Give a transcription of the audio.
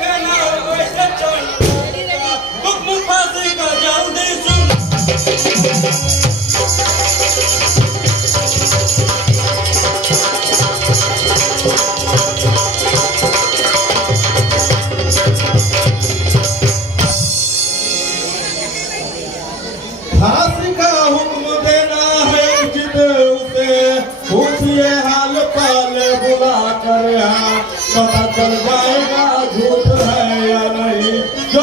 कहना हो वैसे चल, हुक्म फांसी का जल्दी सुन। फांसी का हुक्म देना है उचित उसे, पूछिए हाल पाल बुला कर यहाँ, पता चल जाएगा झूठ है या नहीं। जो